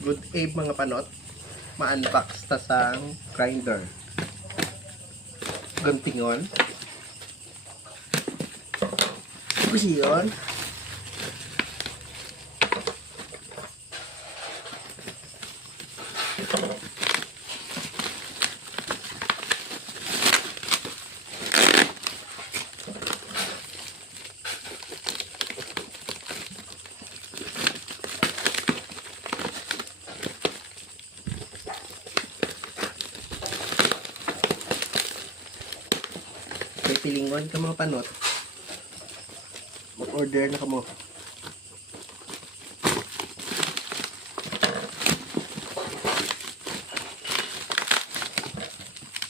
Good Abe mga panot. Ma-unbox ta sa grinder. Gantingon. Kasi yun. May pilingon ka mga panot. Mag-order na ka mo.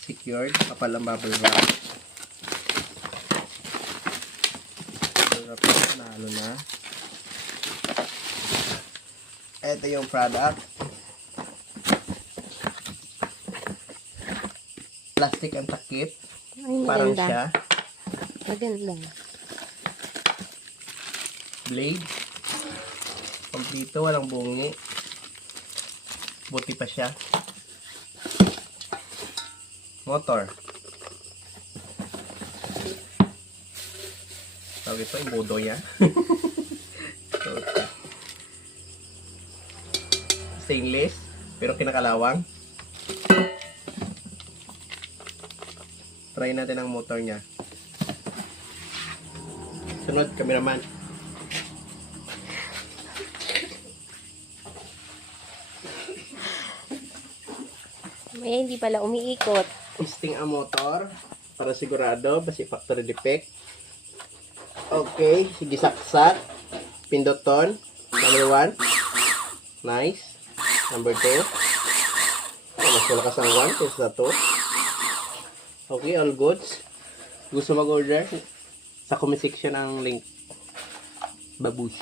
Secured. Kapal ang bubble wrap. Bubble wrap na. Nalo na. Ito yung product. Plastic ang takip. Ay, Parang maganda. siya. Maganda. Blade. Kompleto, walang bungi. Buti pa siya. Motor. Tawag ito, imbudo yan. Stainless, pero kinakalawang. Try natin ang motor niya. Sunod, cameraman. May hindi pala umiikot. Testing ang motor para sigurado basi factory defect. Okay, sige saksak. Pinduton. Number 1. Nice. Number 2. Mas malakas ang 1 kaysa 2. Okay, all goods. Gusto mag-order? Sa comment section ang link. Babush.